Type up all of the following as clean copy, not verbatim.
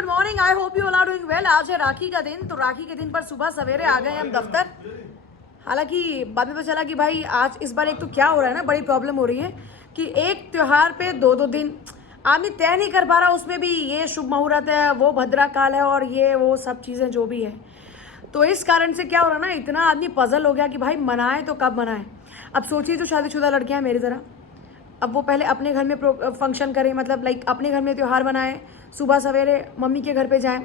Good morning, I hope you all are doing well. आज है राखी का दिन, तो राखी के दिन पर सुबह सवेरे आ गए हम दफ्तर। हालांकि बाद में पता चला कि भाई आज इस बार एक तो क्या हो रहा है ना, बड़ी प्रॉब्लम हो रही है कि एक त्यौहार पे दो दो दिन आदमी तय नहीं कर पा रहा। उसमें भी ये शुभ मुहूर्त है, वो भद्रा काल है और ये वो सब चीज़ें जो भी है। तो इस कारण से क्या हो रहा है ना, इतना आदमी पजल हो गया कि भाई मनाए तो कब मनाए। अब सोचिए जो शादीशुदा लड़कियां मेरी तरह, अब वो पहले अपने घर में फंक्शन करें, मतलब लाइक अपने घर में त्यौहार बनाएं, सुबह सवेरे मम्मी के घर पे जाएं,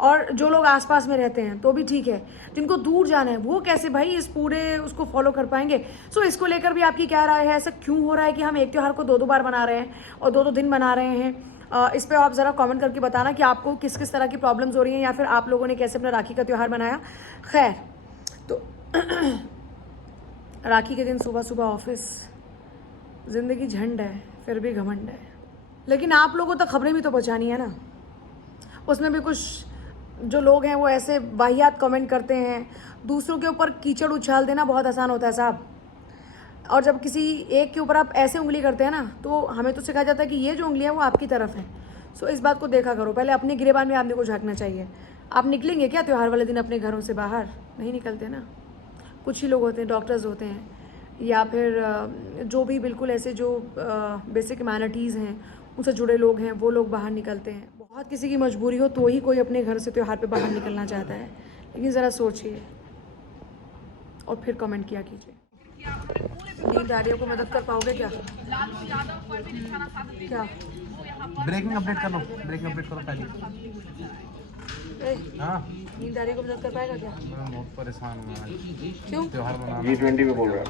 और जो लोग आसपास में रहते हैं तो भी ठीक है, जिनको दूर जाना है वो कैसे भाई इस पूरे उसको फॉलो कर पाएंगे। सो इसको लेकर भी आपकी क्या राय है? ऐसा क्यों हो रहा है कि हम एक त्यौहार को दो दो बार मना रहे हैं और दो दो दिन मना रहे हैं? इस पर आप ज़रा कमेंट करके बताना कि आपको किस किस तरह की प्रॉब्लम्स हो रही हैं, या फिर आप लोगों ने कैसे अपना राखी का त्यौहार मनाया। खैर, तो राखी के दिन सुबह सुबह ऑफिस, ज़िंदगी झंड है फिर भी घमंड है। लेकिन आप लोगों तक खबरें भी तो पहुँचानी है ना। उसमें भी कुछ जो लोग हैं वो ऐसे वाहियात कमेंट करते हैं, दूसरों के ऊपर कीचड़ उछाल देना बहुत आसान होता है साहब। और जब किसी एक के ऊपर आप ऐसे उंगली करते हैं ना, तो हमें तो सिखाया जाता है कि ये जो उंगली है वो आपकी तरफ है। सो इस बात को देखा करो, पहले अपने गिरेबान में आदमी को झांकना चाहिए। आप निकलेंगे क्या त्यौहार वाले दिन अपने घरों से बाहर? नहीं निकलते ना। कुछ ही लोग होते हैं, डॉक्टर्स होते हैं, या फिर जो भी बिल्कुल ऐसे जो बेसिक ह्यूमैनिटीज़ हैं उनसे जुड़े लोग हैं, वो लोग बाहर निकलते हैं। बहुत किसी की मजबूरी हो तो ही कोई अपने घर से त्यौहार पे बाहर निकलना चाहता है। लेकिन ज़रा सोचिए और फिर कमेंट किया कीजिए। नींदारियों को मदद कर पाओगे क्या? क्या ब्रेकिंग अपडेट कर लो, ब्रेकिंग अपडेट करो पहले। हाँ, नींदारियों को मदद कर पाएगा क्या? मैं बहुत परेशान हूँ आज। क्यों? त्योहार मनाना G20 में बोल रहा है।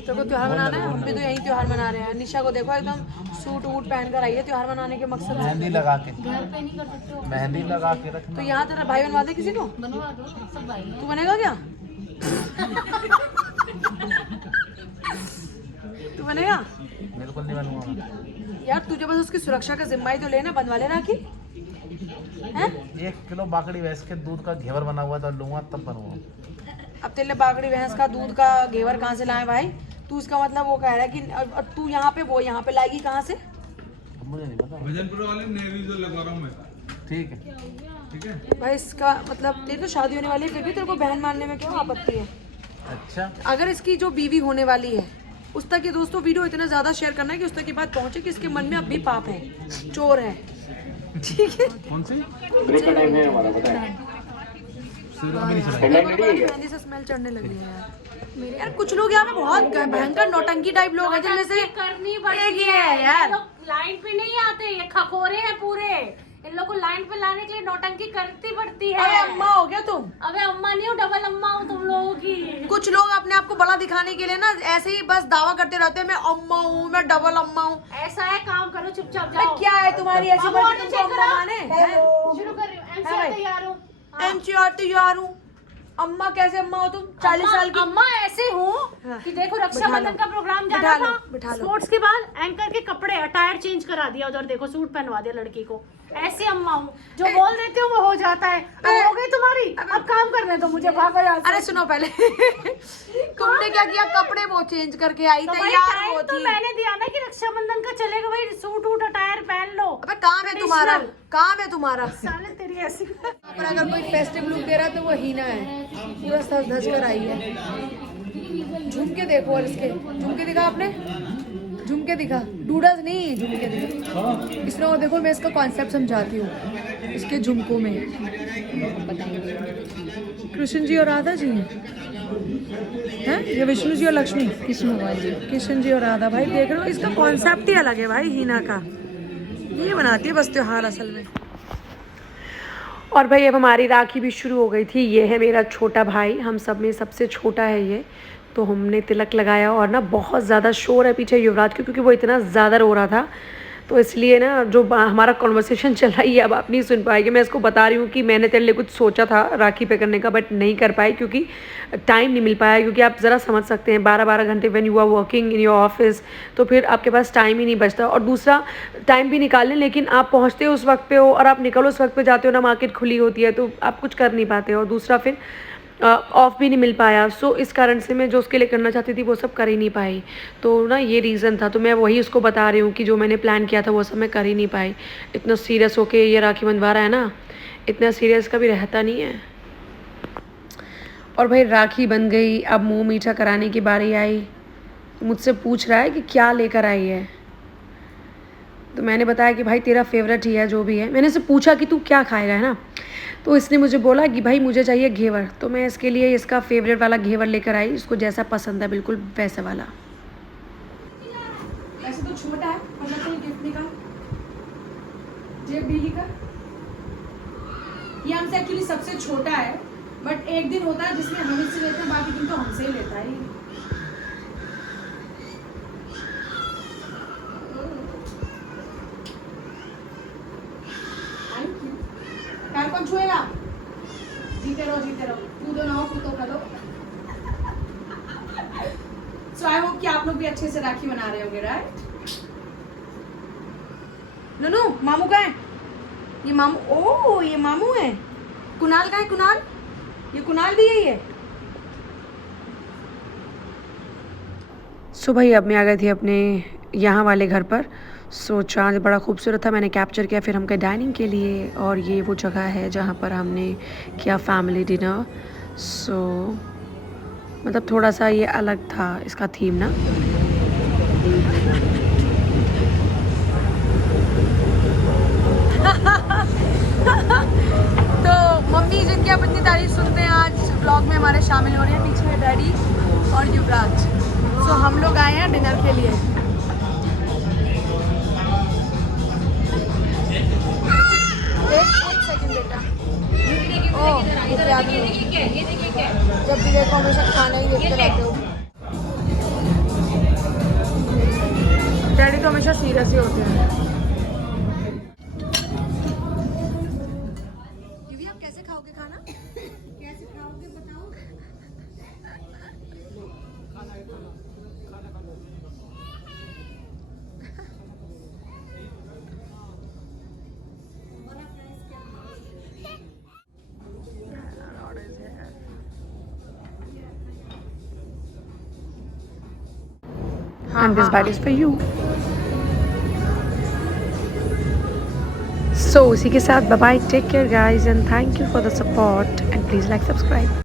तो को त्यौहार मनाना है, हम भी तो यही त्यौहार मना रहे हैं। निशा को देखो एकदम सूट वूट पहन कर आई है त्यौहार मनाने के मकसद से। मेहंदी लगा के, घर पे नहीं कर सकते हो। मेहंदी लगा के रखना। तो यहाँ तेरा भाई बनवा दे किसी को। बनवा दो, सब भाई हैं। तू बनेगा क्या? तू बनेगा? बिल्कुल नहीं बनूंगा। यार तुझे बस उसकी सुरक्षा का जिम्मा ही तो लेना, बनवा लेना राखी हैं। 1 किलो बाकड़ी भैंस के दूध का घेवर बना हुआ था, लूंगा तब बनूंगा। अब तेरे बागड़ी भैंस का दूध का घेवर कहाँ से लाए भाई? तू इसका मतलब वो कह रहा है कि और तू यहाँ पे वो यहाँ पे लाएगी कहाँ से? अब मुझे नहीं पता। भजनपुर वाले नेवी जो लगवा रहा हूँ मैं। ठीक है, ठीक है। भाई इसका मतलब तेरी तो शादी होने वाली है, फिर भी तेरे को बहन मानने में क्यों आपत्ति है? अच्छा। अगर इसकी जो बीवी होने वाली है उस तक ये दोस्तों वीडियो इतना ज़्यादा शेयर करना है कि उस तक की बात पहुँचे कि इसके मन में अब भी पाप है, चोर है। ठीक है, कौन सी? ब्रेक का टाइम है हमारा, बताएं। हेडलाइन रेडी है क्या? मेहंदी से स्मेल चढ़ने लगी है यार मेरे। यार कुछ लोग यहाँ पे बहुत भयंकर नौटंकी टाइप लोग हैं, जिनमें से करनी एक पड़ती ही है यार। ये लोग लाइन पे नहीं आते, ये खखोरे हैं पूरे। इन लोगों को लाइन पे लाने के लिए नौटंकी करती पड़ती है। अरे अम्मा हो गया तुम। अबे अम्मा नहीं हूँ, डबल अम्मा हूँ तुम लोगों की। कुछ लोग अपने आप को बड़ा दिखाने के लिए ना ऐसे ही बस दावा करते रहते हैं, मैं अम्मा हूँ, मैं डबल अम्मा हूँ। ऐसा है, काम करो चुपचाप भाई जाओ। क्या है तुम्हारी ऐसी अब मर्जी order तुमको check अम्मा करो। माने? शुरू कर रही हूँ, है MC भाई। तैयार हूँ। एमसीआर तैयार हूँ। अम्मा कैसे अम्मा हो तुम? 40 साल की। अम्मा ऐसे हूँ हाँ। कि देखो बिठा रक्षाबंधन लो। का प्रोग्राम बिठा जाना लो, था, बिठा लो। स्पोर्ट्स के बाद एंकर के कपड़े अटायर चेंज करा दिया, उधर देखो सूट पहनवा दिया लड़की को। ऐसी अम्मा हूँ, जो बोल देती हूँ वो हो जाता है। अब हो गई तुम्हारी, अब काम करने दो मुझे, भागो यहाँ से। अरे सुनो पहले तुमने क्या किया? कपड़े वो चेंज करके आई, तो भाई तैयार टाइम वो तो थी। मैंने दिया ना कि रक्षाबंधन का चलेगा भाई, सूट वूट अटायर पहन लो। अबे काम है तुम्हारा, Traditional। काम है तुम्हारा। साले तेरी ऐसी। पर अगर कोई फेस्टिव लुक दे रहा है तो वो हीना है, पूरा सज धज कर आई है। झुमके देखो, और इसके झुमके दिखा आपने, झुमके दिखा, डूडल्स नहीं, झुमके दिखा इसने। और देखो मैं इसका कॉन्सेप्ट समझाती हूँ। इसके झुमकों में कृष्ण जी और राधा जी हैं, ये विष्णु जी और लक्ष्मी, कृष्ण भगवान जी, कृष्ण जी और राधा। भाई देख रहे हो, इसका कॉन्सेप्ट ही अलग है भाई हीना का। ये बनाती है बस त्योहार असल में। और भाई अब हमारी राखी भी शुरू हो गई थी। ये है मेरा छोटा भाई, हम सब में सबसे छोटा है ये। तो हमने तिलक लगाया, और ना बहुत ज़्यादा शोर है पीछे युवराज क्योंकि वो इतना ज़्यादा रो रहा था, तो इसलिए ना जो हमारा कॉन्वर्सेशन चल रहा है अब आप नहीं सुन पाएंगे। मैं इसको बता रही हूँ कि मैंने तेरे लिए कुछ सोचा था राखी पे करने का, बट नहीं कर पाई क्योंकि टाइम नहीं मिल पाया। क्योंकि आप ज़रा समझ सकते हैं 12-12 घंटे when you are working in your office, तो फिर आपके पास टाइम ही नहीं बचता। और दूसरा टाइम भी निकाल लें, लेकिन आप पहुँचते हो उस वक्त पे हो और आप निकलो उस वक्त पे जाते हो ना, मार्केट खुली होती है, तो आप कुछ कर नहीं पाते। और दूसरा फिर ऑफ भी नहीं मिल पाया। सो इस कारण से मैं जो उसके लिए करना चाहती थी वो सब कर ही नहीं पाई। तो ना ये रीज़न था, तो मैं वही उसको बता रही हूँ कि जो मैंने प्लान किया था वो सब मैं कर ही नहीं पाई। इतना सीरियस होके ये राखी बंधवा रहा है ना, इतना सीरियस कभी रहता नहीं है। और भाई राखी बन गई, अब मुँह मीठा कराने की बारी आई। मुझसे पूछ रहा है कि क्या लेकर आई है। तो मैंने बताया कि भाई तेरा फेवरेट ही है जो भी है। मैंने इससे पूछा कि तू क्या खाएगा, है ना। तो इसने मुझे बोला कि भाई मुझे चाहिए घेवर। तो मैं इसके लिए इसका फेवरेट वाला घेवर लेकर आई, इसको जैसा पसंद है बिल्कुल वैसा वाला। वैसे तो छोटा है, मतलब कोई गिफ्ट निकाल, जेब ढीली कर। ये हमसे एक्चुअली सबसे छोटा है, बट एक दिन होता है जिसमें हम इससे लेते हैं, बाकी दिन तो हमसे ही लेता है ये। Thank you. पैर कौन छुएगा? जीते रहो जीते रहो, कूदो ना हो कूदो का दो। सो आई होप कि आप लोग भी अच्छे से राखी बना रहे होंगे, राइट? ननू मामू का है ये, मामू। ओ ये मामू है। कुणाल का है, कुणाल, ये कुणाल भी यही है। सो भाई अब मैं आ गई थी अपने यहाँ वाले घर पर। सो चाँद बड़ा खूबसूरत था, मैंने कैप्चर किया। फिर हम गए डाइनिंग के लिए, और ये वो जगह है जहाँ पर हमने किया फैमिली डिनर। सो मतलब थोड़ा सा ये अलग था इसका थीम ना। तो मम्मी जिनकी आप इतनी तारीफ सुनते हैं आज ब्लॉग में हमारे शामिल हो रहे हैं। पीछे है डैडी और युवराज। सो हम लोग आए हैं डिनर के लिए। एक सेकंड बेटा। ओह जब भी देखो हमेशा खाना ही देखते रहते हो। डैडी तो हमेशा सीरियस ही होते हैं। आप कैसे खाओगे खाना? कैसे खाओगे बताओ। And this bite is for you. So उसी के साथ bye bye, take care guys, and thank you for the support, and please like, subscribe.